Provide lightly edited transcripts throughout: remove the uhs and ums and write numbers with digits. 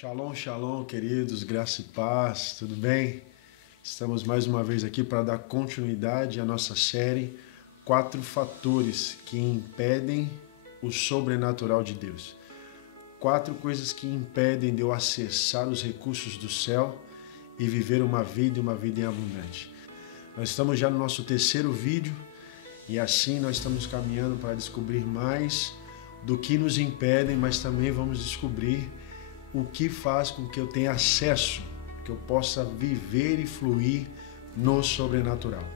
Shalom, shalom, queridos, graça e paz, tudo bem? Estamos mais uma vez aqui para dar continuidade à nossa série 4 fatores que impedem o sobrenatural de Deus. 4 coisas que impedem de eu acessar os recursos do céu e viver uma vida em abundante. Nós estamos já no nosso 3º vídeo e assim nós estamos caminhando para descobrir mais do que nos impedem, mas também vamos descobrir o que faz com que eu tenha acesso, que eu possa viver e fluir no sobrenatural.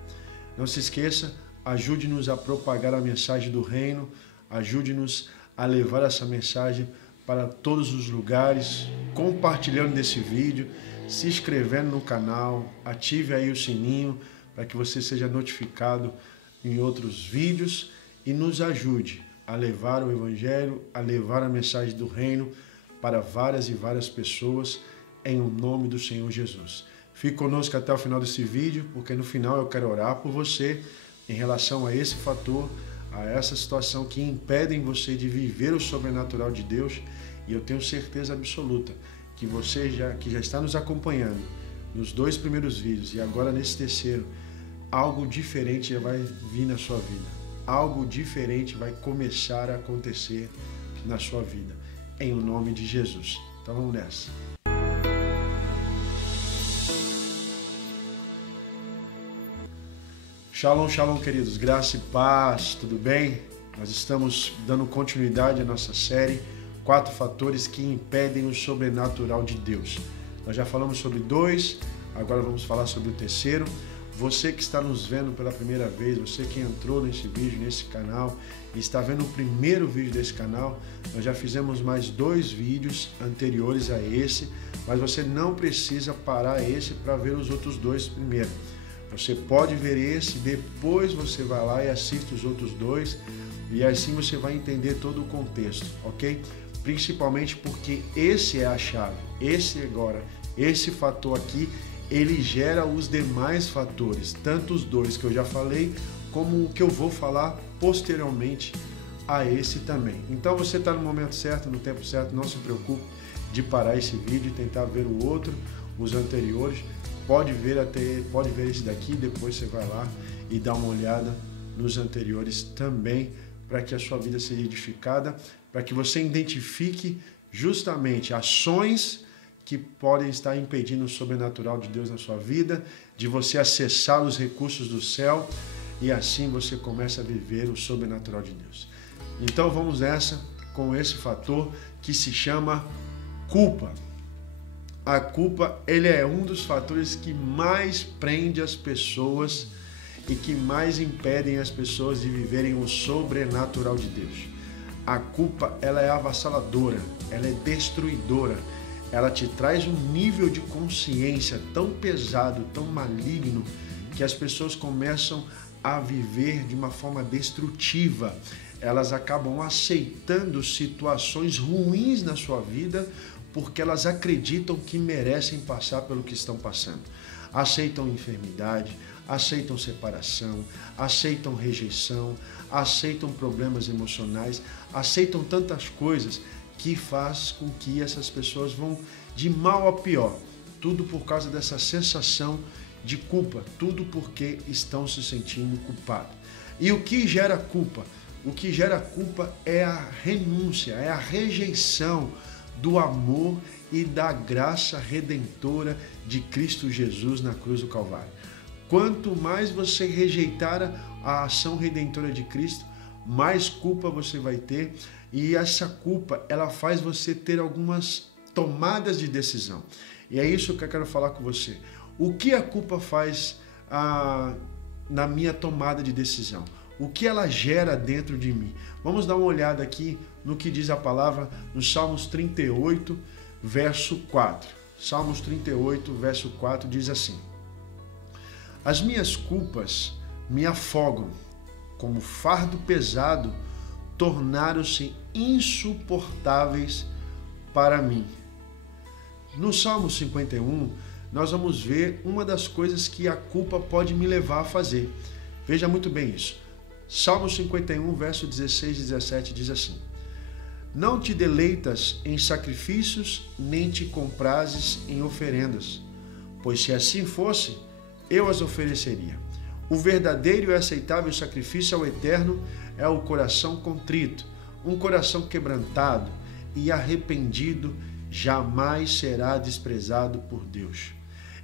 Não se esqueça, ajude-nos a propagar a mensagem do reino, ajude-nos a levar essa mensagem para todos os lugares, compartilhando desse vídeo, se inscrevendo no canal, ative aí o sininho para que você seja notificado em outros vídeos e nos ajude a levar o Evangelho, a levar a mensagem do reino para várias e várias pessoas, em nome do Senhor Jesus. Fique conosco até o final desse vídeo, porque no final eu quero orar por você em relação a esse fator, a essa situação que impedem você de viver o sobrenatural de Deus, e eu tenho certeza absoluta que você que já está nos acompanhando nos 2 primeiros vídeos e agora nesse 3º, algo diferente vai vir na sua vida. Algo diferente vai começar a acontecer na sua vida, em nome de Jesus. Então vamos nessa. Shalom, shalom, queridos, graça e paz, tudo bem? Nós estamos dando continuidade à nossa série 4 fatores que impedem o sobrenatural de Deus. Nós já falamos sobre 2, agora vamos falar sobre o 3º. Você que está nos vendo pela primeira vez, você que entrou nesse vídeo, nesse canal, e está vendo o primeiro vídeo desse canal, nós já fizemos mais 2 vídeos anteriores a esse, mas você não precisa parar esse para ver os outros 2 primeiro. Você pode ver esse, depois você vai lá e assiste os outros 2, e assim você vai entender todo o contexto, ok? Principalmente porque esse é a chave, esse fator aqui, ele gera os demais fatores, tanto os 2 que eu já falei, como o que eu vou falar posteriormente a esse também. Então você está no momento certo, no tempo certo, não se preocupe de parar esse vídeo e tentar ver o outro, os anteriores. Pode ver esse daqui, depois você vai lá e dá uma olhada nos anteriores também, para que a sua vida seja edificada, para que você identifique justamente ações que podem estar impedindo o sobrenatural de Deus na sua vida, de você acessar os recursos do céu, e assim você começa a viver o sobrenatural de Deus. Então vamos nessa com esse fator que se chama culpa. A culpa, ele é um dos fatores que mais prende as pessoas e que mais impedem as pessoas de viverem o sobrenatural de Deus. A culpa, ela é avassaladora, ela é destruidora. Ela te traz um nível de consciência tão pesado, tão maligno, que as pessoas começam a viver de uma forma destrutiva. Elas acabam aceitando situações ruins na sua vida porque elas acreditam que merecem passar pelo que estão passando. Aceitam enfermidade, aceitam separação, aceitam rejeição, aceitam problemas emocionais, aceitam tantas coisas que faz com que essas pessoas vão de mal a pior. Tudo por causa dessa sensação de culpa, tudo porque estão se sentindo culpados. E o que gera culpa? O que gera culpa é a renúncia, é a rejeição do amor e da graça redentora de Cristo Jesus na cruz do Calvário. Quanto mais você rejeitar a ação redentora de Cristo, mais culpa você vai ter, e essa culpa, ela faz você ter algumas tomadas de decisão. E é isso que eu quero falar com você. O que a culpa faz na minha tomada de decisão? O que ela gera dentro de mim? Vamos dar uma olhada aqui no que diz a palavra no Salmos 38, verso 4. Salmos 38, verso 4 diz assim: As minhas culpas me afogam, como fardo pesado, tornaram-se insuportáveis para mim. No Salmo 51, nós vamos ver uma das coisas que a culpa pode me levar a fazer. Veja muito bem isso. Salmo 51, verso 16 e 17 diz assim: Não te deleitas em sacrifícios, nem te comprases em oferendas, pois se assim fosse, eu as ofereceria. O verdadeiro e aceitável sacrifício ao Eterno é o coração contrito, um coração quebrantado e arrependido jamais será desprezado por Deus.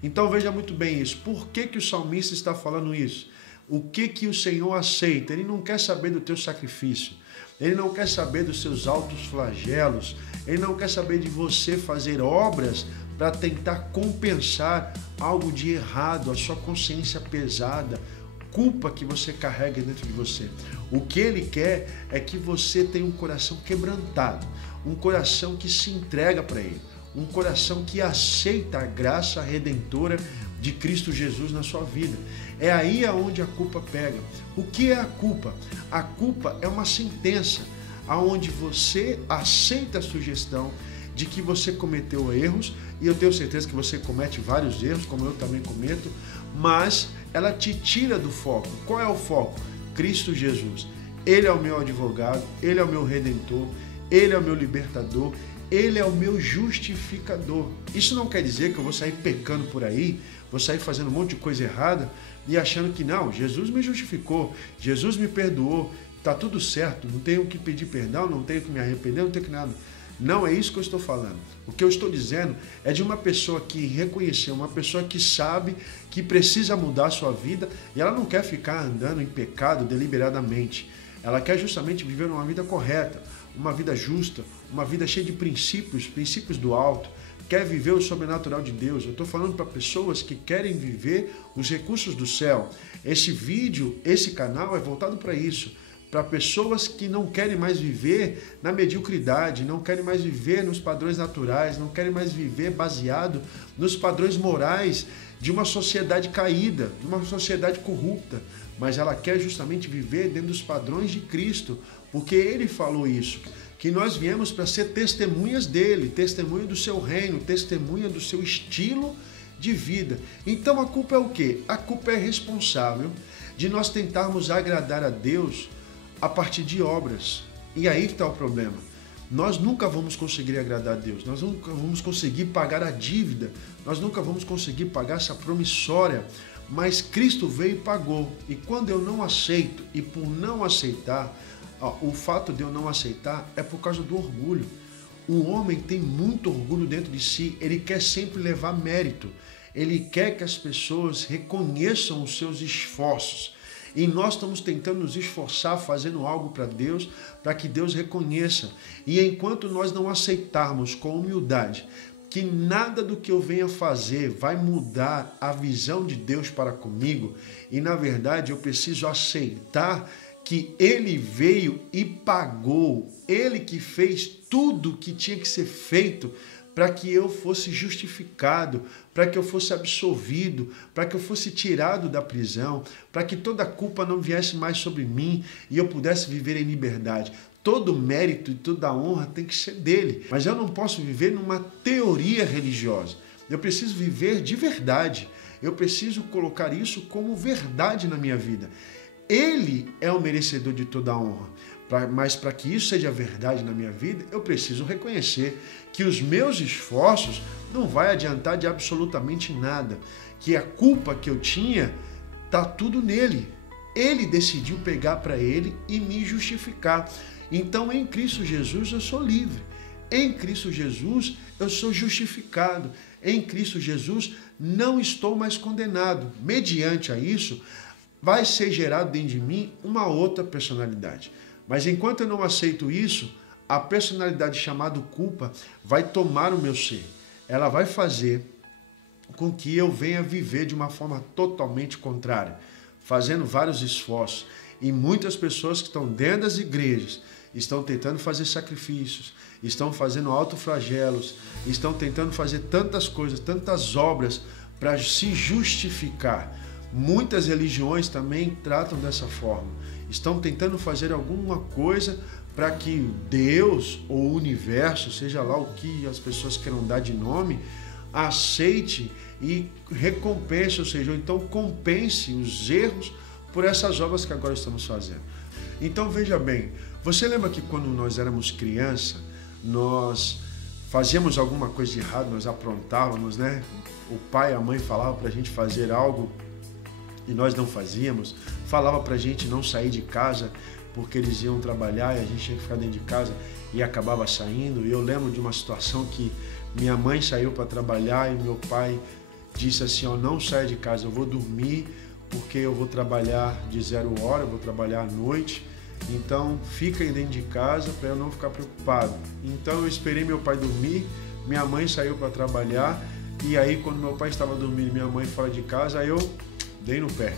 Então veja muito bem isso. Por que o salmista está falando isso? O que o Senhor aceita? Ele não quer saber do teu sacrifício. Ele não quer saber dos seus altos flagelos. Ele não quer saber de você fazer obras para tentar compensar algo de errado, a sua consciência pesada, culpa que você carrega dentro de você. O que ele quer é que você tenha um coração quebrantado, um coração que se entrega para ele, um coração que aceita a graça redentora de Cristo Jesus na sua vida. É aí aonde a culpa pega. O que é a culpa? A culpa é uma sentença aonde você aceita a sugestão de que você cometeu erros, e eu tenho certeza que você comete vários erros, como eu também cometo, mas ela te tira do foco. Qual é o foco? Cristo Jesus. Ele é o meu advogado, Ele é o meu redentor, Ele é o meu libertador, Ele é o meu justificador. Isso não quer dizer que eu vou sair pecando por aí, vou sair fazendo um monte de coisa errada e achando que não, Jesus me justificou, Jesus me perdoou, está tudo certo, não tenho que pedir perdão, não tenho que me arrepender, não tenho que nada. Não é isso que eu estou falando. O que eu estou dizendo é de uma pessoa que reconheceu, uma pessoa que sabe que precisa mudar a sua vida e ela não quer ficar andando em pecado deliberadamente. Ela quer justamente viver uma vida correta, uma vida justa, uma vida cheia de princípios, princípios do alto. Quer viver o sobrenatural de Deus. Eu estou falando para pessoas que querem viver os recursos do céu. Esse vídeo, esse canal é voltado para isso. Para pessoas que não querem mais viver na mediocridade, não querem mais viver nos padrões naturais, não querem mais viver baseado nos padrões morais de uma sociedade caída, de uma sociedade corrupta, mas ela quer justamente viver dentro dos padrões de Cristo, porque Ele falou isso, que nós viemos para ser testemunhas dEle, testemunha do seu reino, testemunha do seu estilo de vida. Então a culpa é o quê? A culpa é responsável de nós tentarmos agradar a Deus a partir de obras. E aí que está o problema. Nós nunca vamos conseguir agradar a Deus, nós nunca vamos conseguir pagar a dívida, nós nunca vamos conseguir pagar essa promissória, mas Cristo veio e pagou. E quando eu não aceito, e por não aceitar, o fato de eu não aceitar é por causa do orgulho. O homem tem muito orgulho dentro de si, ele quer sempre levar mérito, ele quer que as pessoas reconheçam os seus esforços. E nós estamos tentando nos esforçar, fazendo algo para Deus, para que Deus reconheça. E enquanto nós não aceitarmos com humildade que nada do que eu venha fazer vai mudar a visão de Deus para comigo, e na verdade eu preciso aceitar que Ele veio e pagou, Ele que fez tudo que tinha que ser feito para que eu fosse justificado, para que eu fosse absolvido, para que eu fosse tirado da prisão, para que toda a culpa não viesse mais sobre mim e eu pudesse viver em liberdade. Todo mérito e toda a honra tem que ser dele, mas eu não posso viver numa teoria religiosa. Eu preciso viver de verdade, eu preciso colocar isso como verdade na minha vida. Ele é o merecedor de toda a honra. Mas para que isso seja verdade na minha vida, eu preciso reconhecer que os meus esforços não vai adiantar de absolutamente nada, que a culpa que eu tinha está tudo nele. Ele decidiu pegar para ele e me justificar. Então, em Cristo Jesus, eu sou livre. Em Cristo Jesus, eu sou justificado. Em Cristo Jesus, não estou mais condenado. Mediante a isso, vai ser gerado dentro de mim uma outra personalidade. Mas enquanto eu não aceito isso, a personalidade chamada culpa vai tomar o meu ser. Ela vai fazer com que eu venha viver de uma forma totalmente contrária, fazendo vários esforços. E muitas pessoas que estão dentro das igrejas estão tentando fazer sacrifícios, estão fazendo autoflagelos, estão tentando fazer tantas coisas, tantas obras para se justificar. Muitas religiões também tratam dessa forma. Estão tentando fazer alguma coisa para que Deus ou o universo, seja lá o que as pessoas queiram dar de nome, aceite e recompense, ou seja, então compense os erros por essas obras que agora estamos fazendo. Então veja bem, você lembra que quando nós éramos criança, nós fazíamos alguma coisa de errado, nós aprontávamos, né? O pai e a mãe falavam pra gente fazer algo e nós não fazíamos, falava pra gente não sair de casa porque eles iam trabalhar e a gente tinha que ficar dentro de casa e acabava saindo. E eu lembro de uma situação que minha mãe saiu para trabalhar e meu pai disse assim, ó, não saia de casa, eu vou dormir porque eu vou trabalhar de 0 hora, eu vou trabalhar à noite, então fica aí dentro de casa para eu não ficar preocupado. Então eu esperei meu pai dormir, minha mãe saiu para trabalhar e aí quando meu pai estava dormindo e minha mãe fora de casa, aí eu dei no pé.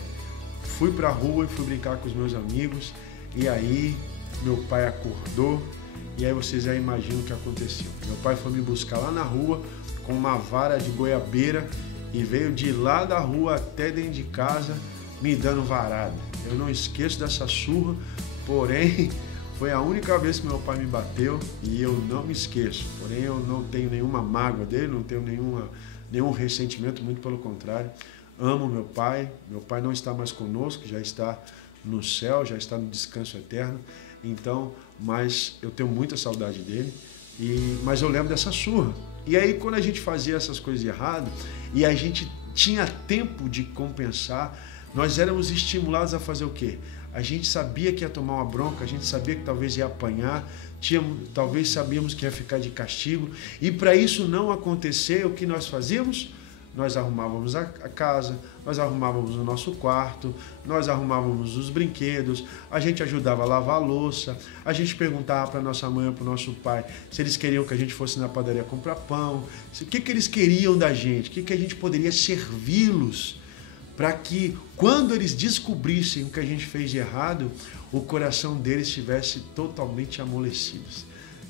Fui para a rua e fui brincar com os meus amigos e aí meu pai acordou e aí vocês já imaginam o que aconteceu. Meu pai foi me buscar lá na rua com uma vara de goiabeira e veio de lá da rua até dentro de casa me dando varada. Eu não esqueço dessa surra, porém foi a única vez que meu pai me bateu e eu não me esqueço. Porém eu não tenho nenhuma mágoa dele, não tenho nenhum ressentimento, muito pelo contrário. Amo meu pai não está mais conosco, já está no céu, já está no descanso eterno. Então, mas eu tenho muita saudade dele, mas eu lembro dessa surra. E aí quando a gente fazia essas coisas erradas e a gente tinha tempo de compensar, nós éramos estimulados a fazer o quê? A gente sabia que ia tomar uma bronca, a gente sabia que talvez ia apanhar, talvez sabíamos que ia ficar de castigo, e para isso não acontecer, o que nós fazíamos? Nós arrumávamos a casa, nós arrumávamos o nosso quarto, nós arrumávamos os brinquedos, a gente ajudava a lavar a louça, a gente perguntava para nossa mãe ou para o nosso pai se eles queriam que a gente fosse na padaria comprar pão, o que eles queriam da gente, o que a gente poderia servi-los, para que quando eles descobrissem o que a gente fez de errado, o coração deles estivesse totalmente amolecido.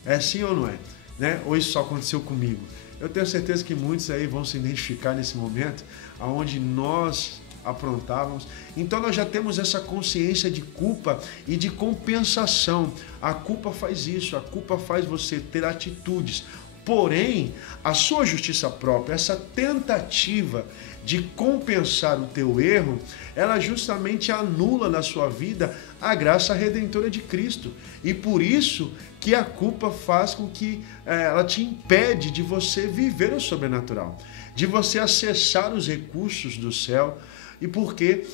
É assim ou não é? Né? Ou isso só aconteceu comigo? Eu tenho certeza que muitos aí vão se identificar nesse momento onde nós aprontávamos. Então nós já temos essa consciência de culpa e de compensação. A culpa faz isso, a culpa faz você ter atitudes. Porém, a sua justiça própria, essa tentativa de compensar o teu erro, ela justamente anula na sua vida a graça redentora de Cristo. E por isso que a culpa faz com que ela te impede de você viver o sobrenatural, de você acessar os recursos do céu, e porque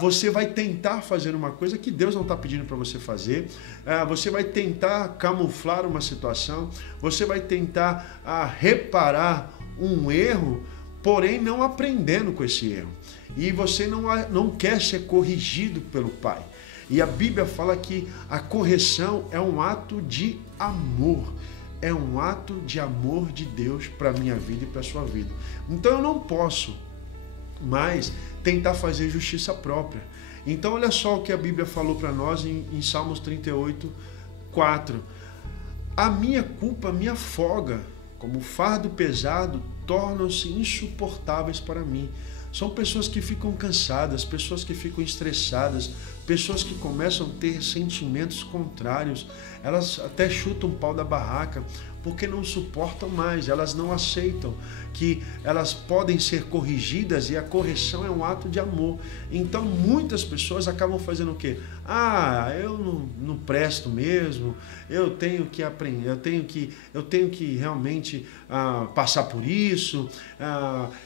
você vai tentar fazer uma coisa que Deus não está pedindo para você fazer, você vai tentar camuflar uma situação, você vai tentar reparar um erro, porém não aprendendo com esse erro. E você não quer ser corrigido pelo Pai. E a Bíblia fala que a correção é um ato de amor. É um ato de amor de Deus para a minha vida e para a sua vida. Então eu não posso mais tentar fazer justiça própria. Então olha só o que a Bíblia falou para nós em Salmos 38, 4. A minha culpa me afoga, como fardo pesado, tornam-se insuportáveis para mim. São pessoas que ficam cansadas, pessoas que ficam estressadas, pessoas que começam a ter sentimentos contrários, elas até chutam o pau da barraca, porque não suportam mais, elas não aceitam que elas podem ser corrigidas e a correção é um ato de amor. Então muitas pessoas acabam fazendo o quê? Eu não presto mesmo, eu tenho que aprender, eu tenho que realmente passar por isso,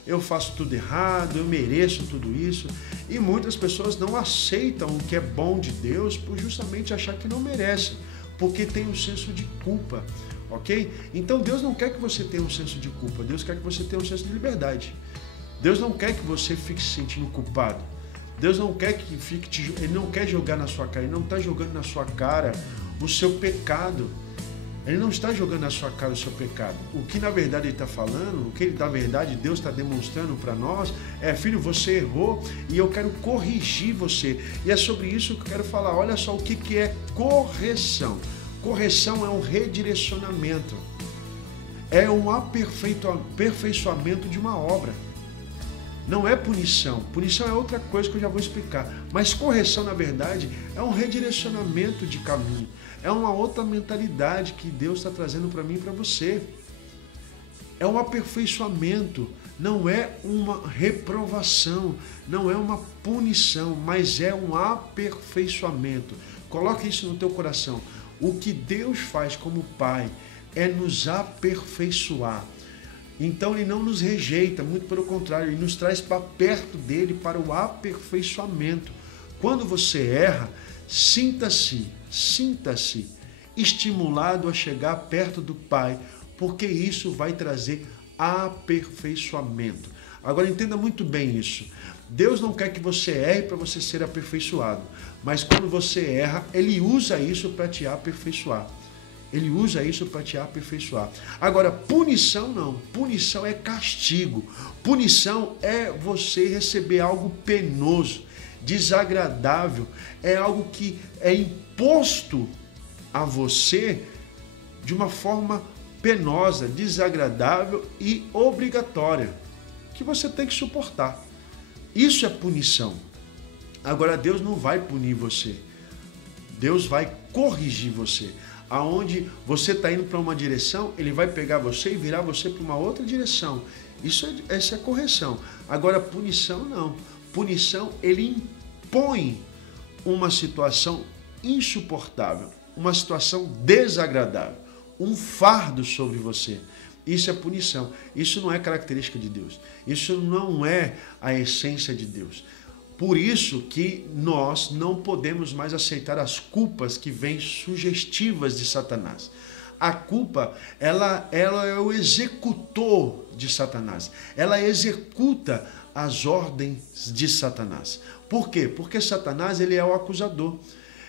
eu faço tudo errado, eu mereço tudo isso. E muitas pessoas não aceitam o que é bom de Deus por justamente achar que não merecem, porque tem um senso de culpa. Ok? Então Deus não quer que você tenha um senso de culpa, Deus quer que você tenha um senso de liberdade. Deus não quer que você fique se sentindo culpado. Deus não quer Ele não quer jogar na sua cara, Ele não está jogando na sua cara o seu pecado. Ele não está jogando na sua cara o seu pecado. O que na verdade Ele está falando, o que na verdade Deus está demonstrando para nós é: filho, você errou e eu quero corrigir você. E é sobre isso que eu quero falar. Olha só o que é correção. Correção é um redirecionamento, é um aperfeiçoamento de uma obra. Não é punição. Punição é outra coisa que eu já vou explicar. Mas correção, na verdade, é um redirecionamento de caminho. É uma outra mentalidade que Deus está trazendo para mim e para você. é um aperfeiçoamento, não é uma reprovação, não é uma punição, mas é um aperfeiçoamento. Coloque isso no teu coração. O que Deus faz como Pai é nos aperfeiçoar. Então Ele não nos rejeita, muito pelo contrário, Ele nos traz para perto dEle para o aperfeiçoamento. Quando você erra, sinta-se estimulado a chegar perto do Pai, porque isso vai trazer aperfeiçoamento. Agora entenda muito bem isso. Deus não quer que você erre para você ser aperfeiçoado, mas quando você erra, Ele usa isso para te aperfeiçoar. Ele usa isso para te aperfeiçoar. Agora, punição não. Punição é castigo. Punição é você receber algo penoso, desagradável. É algo que é imposto a você de uma forma penosa, desagradável e obrigatória, que você tem que suportar. Isso é punição. Agora, Deus não vai punir você. Deus vai corrigir você. Aonde você está indo para uma direção, Ele vai pegar você e virar você para uma outra direção. Essa é correção. Agora, punição não. Punição, Ele impõe uma situação insuportável, uma situação desagradável, um fardo sobre você. Isso é punição. Isso não é característica de Deus. Isso não é a essência de Deus. Por isso que nós não podemos mais aceitar as culpas que vêm sugestivas de Satanás. A culpa, ela é o executor de Satanás. Ela executa as ordens de Satanás. Por quê? Porque Satanás, ele é o acusador.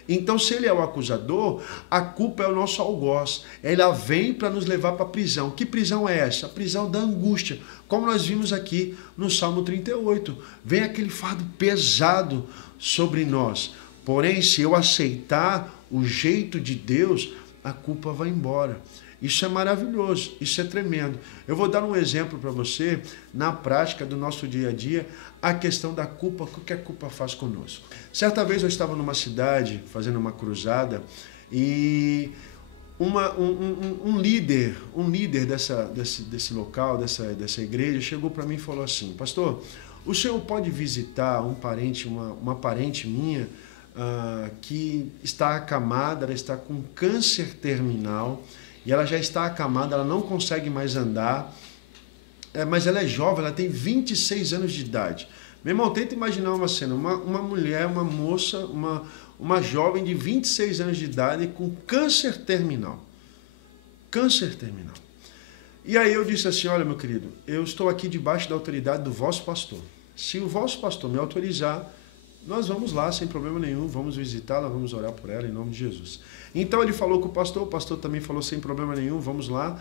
Então, se ele é o acusador, a culpa é o nosso algoz. Ela vem para nos levar para a prisão. Que prisão é essa? A prisão da angústia. Como nós vimos aqui no Salmo 38. Vem aquele fardo pesado sobre nós. Porém, se eu aceitar o jeito de Deus, a culpa vai embora. Isso é maravilhoso, isso é tremendo. Eu vou dar um exemplo para você, na prática do nosso dia a dia, a questão da culpa, o que a culpa faz conosco. Certa vez eu estava numa cidade, fazendo uma cruzada, e um líder desse local, dessa igreja, chegou para mim e falou assim: pastor, o senhor pode visitar uma parente minha que está acamada, ela está com câncer terminal, e ela já está acamada, ela não consegue mais andar, mas ela é jovem, ela tem 26 anos de idade. Meu irmão, tenta imaginar uma cena, uma mulher, uma moça, uma jovem de 26 anos de idade com câncer terminal. Câncer terminal. E aí eu disse assim: olha, meu querido, eu estou aqui debaixo da autoridade do vosso pastor. Se o vosso pastor me autorizar, nós vamos lá sem problema nenhum, vamos visitá-la, vamos orar por ela em nome de Jesus. Então ele falou com o pastor também falou sem problema nenhum, vamos lá.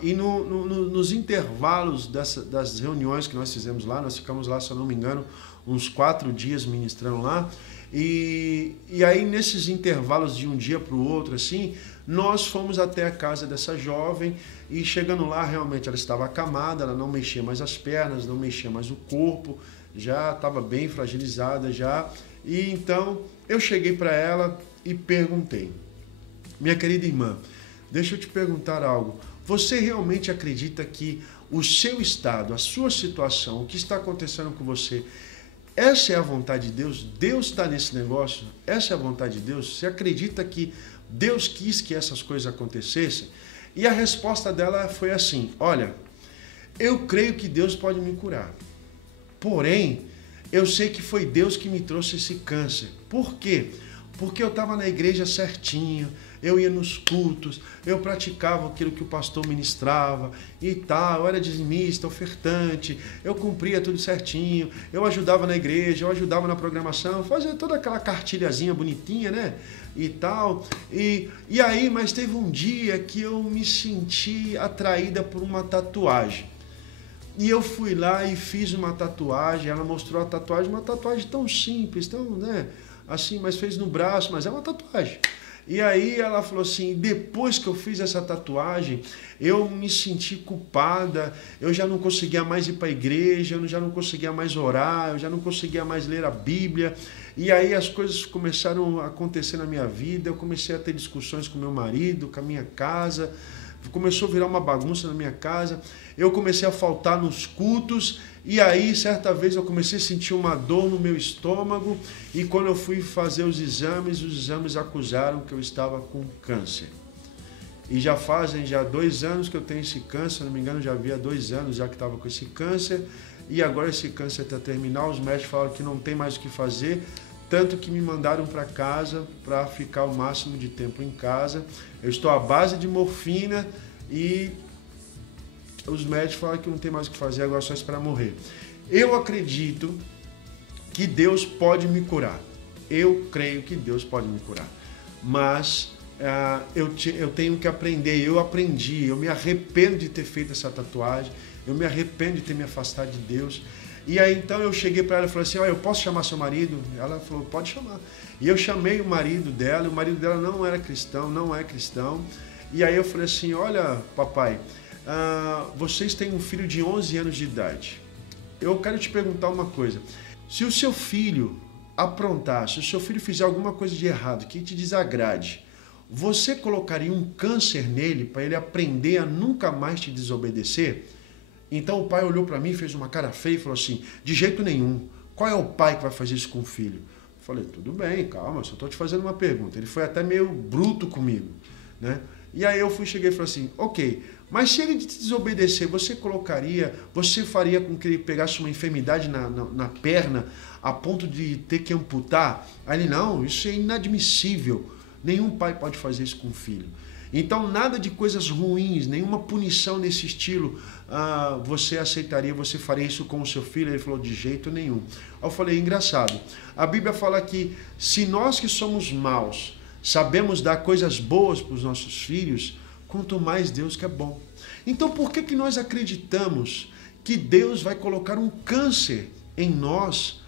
E nos intervalos das reuniões que nós fizemos lá, nós ficamos lá, se eu não me engano, uns 4 dias ministrando lá. E aí nesses intervalos de um dia para o outro, assim, nós fomos até a casa dessa jovem e chegando lá, realmente ela estava acamada, ela não mexia mais as pernas, não mexia mais o corpo, já estava bem fragilizada já. E então eu cheguei para ela e perguntei: minha querida irmã, deixa eu te perguntar algo. Você realmente acredita que o seu estado, a sua situação, o que está acontecendo com você, essa é a vontade de Deus? Deus está nesse negócio? Essa é a vontade de Deus? Você acredita que Deus quis que essas coisas acontecessem? E a resposta dela foi assim: olha, eu creio que Deus pode me curar. Porém, eu sei que foi Deus que me trouxe esse câncer. Por quê? Porque eu estava na igreja certinho, eu ia nos cultos, eu praticava aquilo que o pastor ministrava e tal, eu era dizimista, ofertante, eu cumpria tudo certinho, eu ajudava na igreja, eu ajudava na programação, fazia toda aquela cartilhazinha bonitinha, né? E tal. E aí, mas teve um dia que eu me senti atraída por uma tatuagem. E eu fui lá e fiz uma tatuagem, ela mostrou a tatuagem, uma tatuagem tão simples, tão, né, assim, mas fez no braço, mas é uma tatuagem. E aí ela falou assim: depois que eu fiz essa tatuagem, eu me senti culpada, eu já não conseguia mais ir para a igreja, eu já não conseguia mais orar, eu já não conseguia mais ler a Bíblia. E aí as coisas começaram a acontecer na minha vida, eu comecei a ter discussões com meu marido, com a minha casa, começou a virar uma bagunça na minha casa, eu comecei a faltar nos cultos, e aí certa vez eu comecei a sentir uma dor no meu estômago, e quando eu fui fazer os exames acusaram que eu estava com câncer. E já fazem 2 anos que eu tenho esse câncer, se não me engano já havia 2 anos já que estava com esse câncer, e agora esse câncer está terminal, os médicos falaram que não tem mais o que fazer, tanto que me mandaram para casa para ficar o máximo de tempo em casa. Eu estou à base de morfina e os médicos falaram que não tem mais o que fazer, agora é só esperar morrer. Eu acredito que Deus pode me curar. Eu creio que Deus pode me curar. Mas eu tenho que aprender, eu aprendi, eu me arrependo de ter feito essa tatuagem, eu me arrependo de ter me afastado de Deus. E aí então eu cheguei para ela e falei assim, eu posso chamar seu marido? Ela falou, pode chamar. E eu chamei o marido dela, e o marido dela não era cristão, não é cristão. E aí eu falei assim, olha papai, vocês têm um filho de 11 anos de idade. Eu quero te perguntar uma coisa, se o seu filho aprontar, se o seu filho fizer alguma coisa de errado que te desagrade, você colocaria um câncer nele para ele aprender a nunca mais te desobedecer? Então o pai olhou para mim, fez uma cara feia e falou assim, de jeito nenhum, qual é o pai que vai fazer isso com o filho? Eu falei, tudo bem, calma, só estou te fazendo uma pergunta. Ele foi até meio bruto comigo, né? E aí eu cheguei e falei assim, ok, mas se ele te desobedecer, você faria com que ele pegasse uma enfermidade na perna a ponto de ter que amputar? Aí ele, não, isso é inadmissível, nenhum pai pode fazer isso com o filho. Então, nada de coisas ruins, nenhuma punição nesse estilo, você aceitaria, você faria isso com o seu filho? Ele falou, de jeito nenhum. Eu falei, engraçado, a Bíblia fala que se nós que somos maus sabemos dar coisas boas para os nossos filhos, quanto mais Deus que é bom. Então, por que nós acreditamos que Deus vai colocar um câncer em nós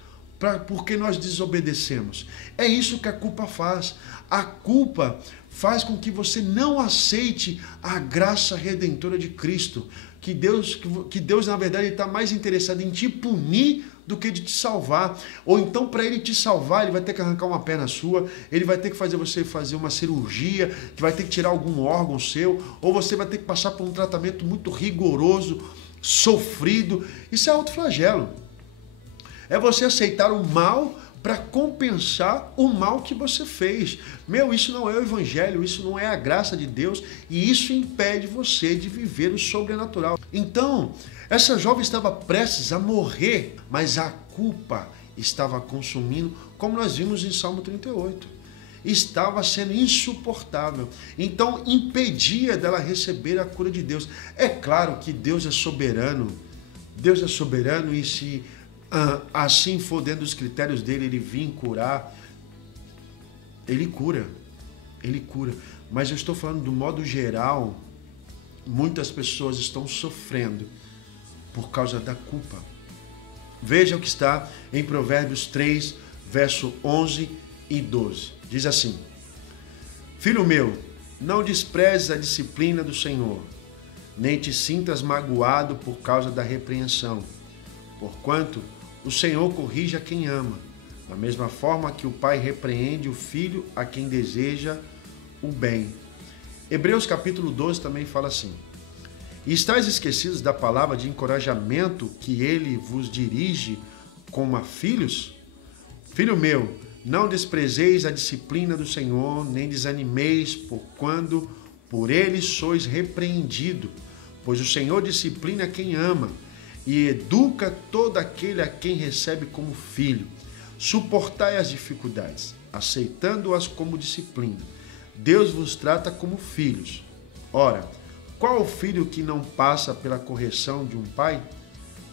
porque nós desobedecemos? É isso que a culpa faz. A culpa faz com que você não aceite a graça redentora de Cristo. Que Deus na verdade, está mais interessado em te punir do que de te salvar. Ou então, para ele te salvar, ele vai ter que arrancar uma perna sua, ele vai ter que fazer você fazer uma cirurgia, que vai ter que tirar algum órgão seu, ou você vai ter que passar por um tratamento muito rigoroso, sofrido. Isso é autoflagelo. É você aceitar o mal para compensar o mal que você fez. Isso não é o evangelho, isso não é a graça de Deus, e isso impede você de viver o sobrenatural. Então, essa jovem estava prestes a morrer, mas a culpa estava consumindo, como nós vimos em Salmo 38. Estava sendo insuportável. Então, impedia dela receber a cura de Deus. É claro que Deus é soberano. Deus é soberano e se assim for dentro dos critérios dele, ele vir curar, ele cura. Mas eu estou falando do modo geral, muitas pessoas estão sofrendo por causa da culpa. Veja o que está em Provérbios 3, verso 11 e 12. Diz assim, filho meu, não desprezes a disciplina do Senhor, nem te sintas magoado por causa da repreensão, porquanto o Senhor corrige a quem ama, da mesma forma que o pai repreende o filho a quem deseja o bem. Hebreus capítulo 12 também fala assim, e estáis esquecidos da palavra de encorajamento que ele vos dirige como a filhos? Filho meu, não desprezeis a disciplina do Senhor, nem desanimeis quando por ele sois repreendido, pois o Senhor disciplina quem ama, e educa todo aquele a quem recebe como filho. Suportai as dificuldades, aceitando-as como disciplina. Deus vos trata como filhos. Ora, qual o filho que não passa pela correção de um pai?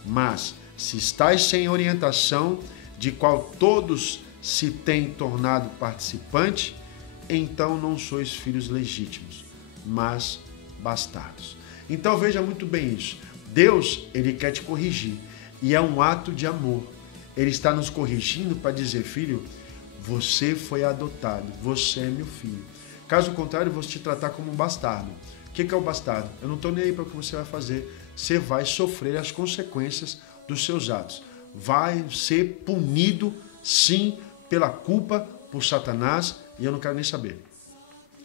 Mas, se estáis sem orientação, de qual todos se têm tornado participantes, então não sois filhos legítimos, mas bastardos. Então veja muito bem isso. Deus, ele quer te corrigir, e é um ato de amor. Ele está nos corrigindo para dizer, filho, você foi adotado, você é meu filho. Caso contrário, eu vou te tratar como um bastardo. O que é o bastardo? Eu não estou nem aí para o que você vai fazer. Você vai sofrer as consequências dos seus atos. Vai ser punido, sim, pela culpa, por Satanás, e eu não quero nem saber.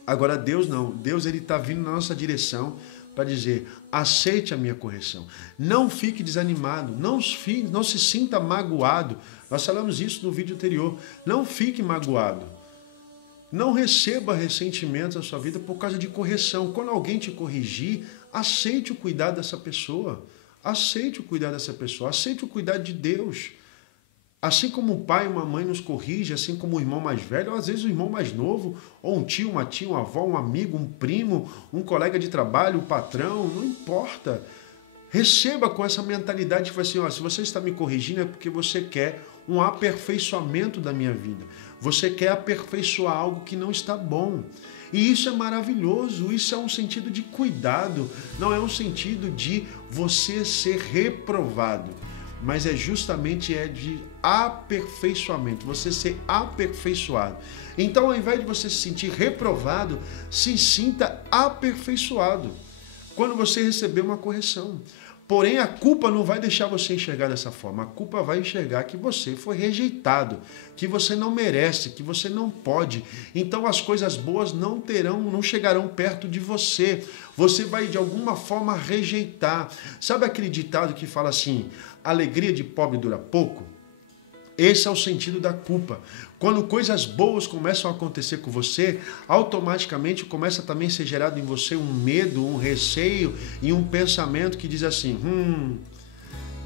Agora Deus não. Deus ele está vindo na nossa direção para dizer, aceite a minha correção. Não fique desanimado, não se sinta magoado. Nós falamos isso no vídeo anterior. Não fique magoado. Não receba ressentimento na sua vida por causa de correção. Quando alguém te corrigir, aceite o cuidado dessa pessoa. Aceite o cuidado dessa pessoa. Aceite o cuidado de Deus. Assim como o pai e uma mãe nos corrige, assim como o irmão mais velho, ou às vezes o irmão mais novo, ou um tio, uma tia, uma avó, um amigo, um primo, um colega de trabalho, um patrão, não importa. Receba com essa mentalidade que vai assim, ó, se você está me corrigindo é porque você quer um aperfeiçoamento da minha vida. Você quer aperfeiçoar algo que não está bom. E isso é maravilhoso, isso é um sentido de cuidado, não é um sentido de você ser reprovado, mas é justamente de aperfeiçoamento, você ser aperfeiçoado. Então, ao invés de você se sentir reprovado, se sinta aperfeiçoado quando você receber uma correção. Porém, a culpa não vai deixar você enxergar dessa forma. A culpa vai enxergar que você foi rejeitado, que você não merece, que você não pode. Então, as coisas boas não chegarão perto de você. Você vai, de alguma forma, rejeitar. Sabe aquele ditado que fala assim, a alegria de pobre dura pouco? Esse é o sentido da culpa. Quando coisas boas começam a acontecer com você, automaticamente começa também a ser gerado em você um medo, um receio e um pensamento que diz assim,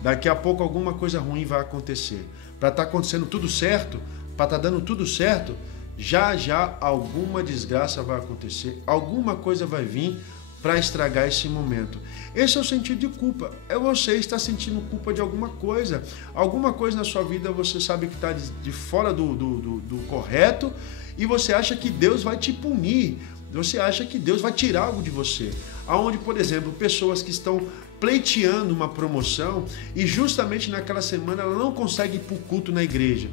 daqui a pouco alguma coisa ruim vai acontecer. Para estar acontecendo tudo certo, para estar dando tudo certo, já alguma desgraça vai acontecer, alguma coisa vai vir para estragar esse momento. Esse é o sentido de culpa. É você estar sentindo culpa de alguma coisa na sua vida você sabe que está de fora do correto e você acha que Deus vai te punir, você acha que Deus vai tirar algo de você. Aonde, por exemplo, pessoas que estão pleiteando uma promoção e justamente naquela semana ela não consegue ir para o culto na igreja.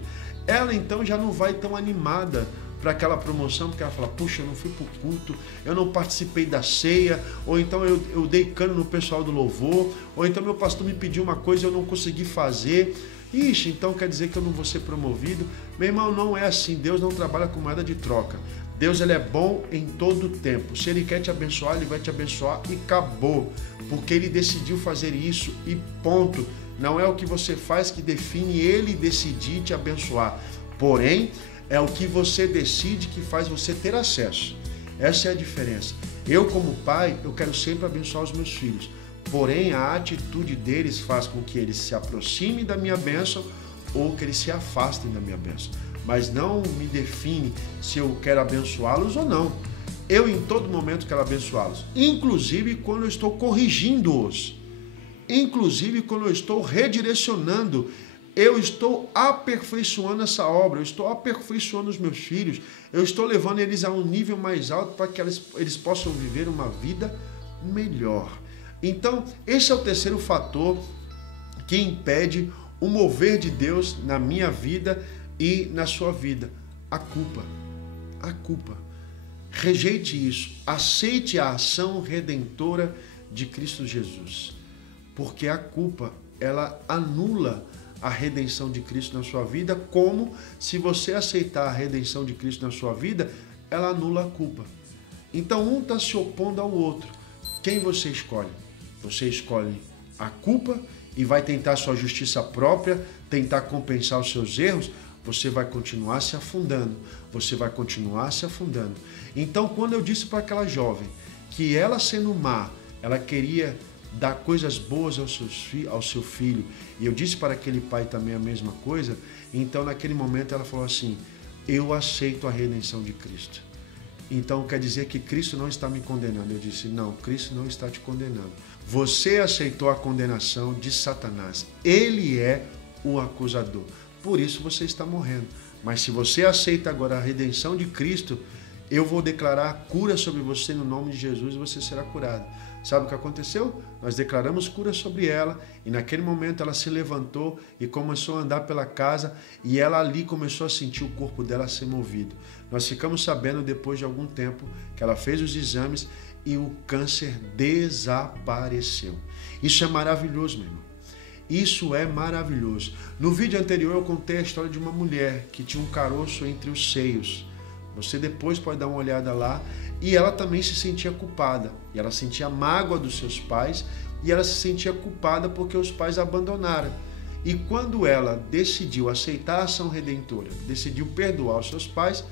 Ela então já não vai tão animada para aquela promoção, porque ela fala, puxa, eu não fui para o culto, eu não participei da ceia, ou então eu dei cano no pessoal do louvor, ou então meu pastor me pediu uma coisa e eu não consegui fazer. Ixi, então quer dizer que eu não vou ser promovido? Meu irmão, não é assim, Deus não trabalha com moeda de troca. Deus ele é bom em todo o tempo. Se Ele quer te abençoar, Ele vai te abençoar e acabou, porque Ele decidiu fazer isso e ponto. Não é o que você faz que define Ele decidir te abençoar, porém, é o que você decide que faz você ter acesso. Essa é a diferença. Eu, como pai, eu quero sempre abençoar os meus filhos. Porém, a atitude deles faz com que eles se aproximem da minha bênção ou que eles se afastem da minha bênção. Mas não me define se eu quero abençoá-los ou não. Eu, em todo momento, quero abençoá-los. Inclusive, quando eu estou corrigindo-os. Inclusive, quando eu estou redirecionando. Eu estou aperfeiçoando essa obra, eu estou aperfeiçoando os meus filhos, eu estou levando eles a um nível mais alto para que eles possam viver uma vida melhor. Então, esse é o terceiro fator que impede o mover de Deus na minha vida e na sua vida. A culpa. A culpa. Rejeite isso. Aceite a ação redentora de Cristo Jesus. Porque a culpa, ela anula a redenção de Cristo na sua vida, como se você aceitar a redenção de Cristo na sua vida, ela anula a culpa. Então um está se opondo ao outro. Quem você escolhe? Você escolhe a culpa e vai tentar sua justiça própria, tentar compensar os seus erros, você vai continuar se afundando, você vai continuar se afundando. Então quando eu disse para aquela jovem que ela sendo má, ela queria dar coisas boas ao seu filho, e eu disse para aquele pai também a mesma coisa, então naquele momento ela falou assim, eu aceito a redenção de Cristo. Então quer dizer que Cristo não está me condenando. Eu disse, não, Cristo não está te condenando. Você aceitou a condenação de Satanás. Ele é o acusador. Por isso você está morrendo. Mas se você aceita agora a redenção de Cristo, eu vou declarar cura sobre você no nome de Jesus e você será curado. Sabe o que aconteceu? Nós declaramos cura sobre ela e naquele momento ela se levantou e começou a andar pela casa e ela ali começou a sentir o corpo dela ser movido. Nós ficamos sabendo depois de algum tempo que ela fez os exames e o câncer desapareceu. Isso é maravilhoso, meu irmão. Isso é maravilhoso. No vídeo anterior eu contei a história de uma mulher que tinha um caroço entre os seios. Você depois pode dar uma olhada lá. e ela também se sentia culpada. E ela sentia mágoa dos seus pais e ela se sentia culpada porque os pais a abandonaram. E quando ela decidiu aceitar a ação redentora, decidiu perdoar os seus pais,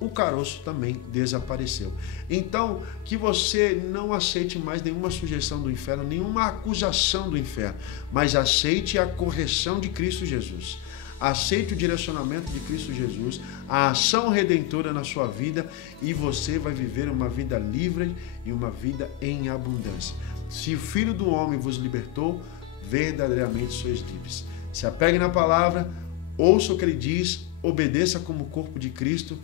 o caroço também desapareceu. Então, que você não aceite mais nenhuma sugestão do inferno, nenhuma acusação do inferno, mas aceite a correção de Cristo Jesus. Aceite o direcionamento de Cristo Jesus, a ação redentora na sua vida, e você vai viver uma vida livre e uma vida em abundância. Se o Filho do Homem vos libertou, verdadeiramente sois livres. Se apegue na palavra, ouça o que ele diz, obedeça como corpo de Cristo,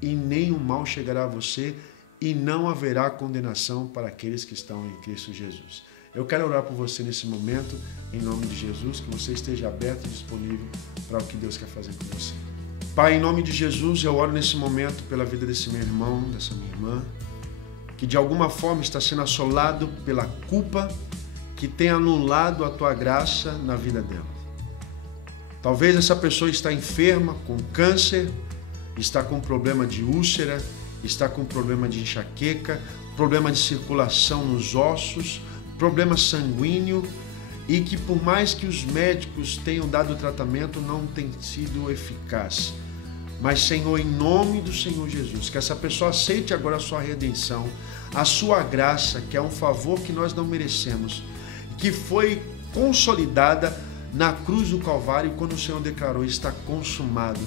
e nenhum mal chegará a você, e não haverá condenação para aqueles que estão em Cristo Jesus. Eu quero orar por você nesse momento, em nome de Jesus, que você esteja aberto e disponível para o que Deus quer fazer com você. Pai, em nome de Jesus, eu oro nesse momento pela vida desse meu irmão, dessa minha irmã, que de alguma forma está sendo assolado pela culpa que tem anulado a tua graça na vida dela. Talvez essa pessoa está enferma, com câncer, está com problema de úlcera, está com problema de enxaqueca, problema de circulação nos ossos, problema sanguíneo, e que por mais que os médicos tenham dado tratamento, não tem sido eficaz. Mas, Senhor, em nome do Senhor Jesus, que essa pessoa aceite agora a sua redenção, a sua graça, que é um favor que nós não merecemos, que foi consolidada na cruz do Calvário, quando o Senhor declarou: está consumado.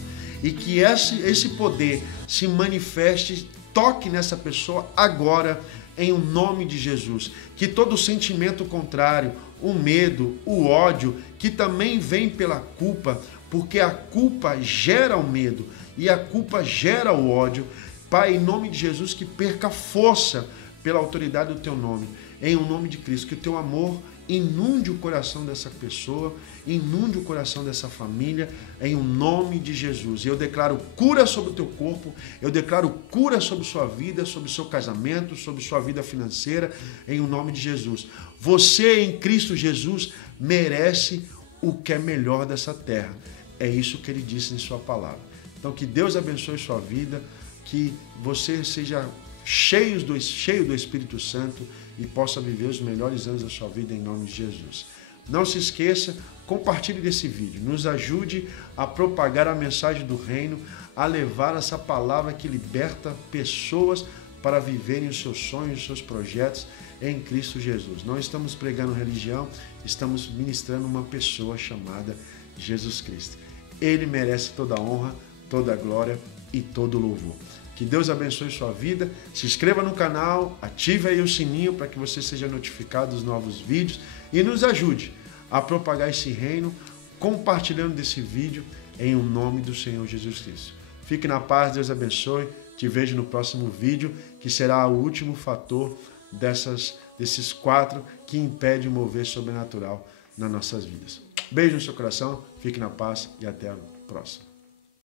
E que esse poder se manifeste, toque nessa pessoa agora, em nome de Jesus. Que todo sentimento contrário, o medo, o ódio, que também vem pela culpa, porque a culpa gera o medo e a culpa gera o ódio, Pai, em nome de Jesus, que perca força pela autoridade do teu nome, em nome de Cristo, que o teu amor inunde o coração dessa pessoa, inunde o coração dessa família, em nome de Jesus. E eu declaro cura sobre o teu corpo, eu declaro cura sobre sua vida, sobre seu casamento, sobre sua vida financeira, em nome de Jesus. Você em Cristo Jesus merece o que é melhor dessa terra. É isso que ele disse em sua palavra. Então que Deus abençoe sua vida, que você seja cheio do Espírito Santo e possa viver os melhores anos da sua vida em nome de Jesus. Não se esqueça, compartilhe desse vídeo, nos ajude a propagar a mensagem do reino, a levar essa palavra que liberta pessoas para viverem os seus sonhos, os seus projetos em Cristo Jesus. Não estamos pregando religião, estamos ministrando uma pessoa chamada Jesus Cristo. Ele merece toda a honra, toda a glória e todo o louvor. Que Deus abençoe sua vida. Se inscreva no canal, ative aí o sininho para que você seja notificado dos novos vídeos e nos ajude a propagar esse reino, compartilhando desse vídeo em nome do Senhor Jesus Cristo. Fique na paz, Deus abençoe. Te vejo no próximo vídeo, que será o último fator desses 4 que impede o mover sobrenatural nas nossas vidas. Beijo no seu coração, fique na paz e até a próxima.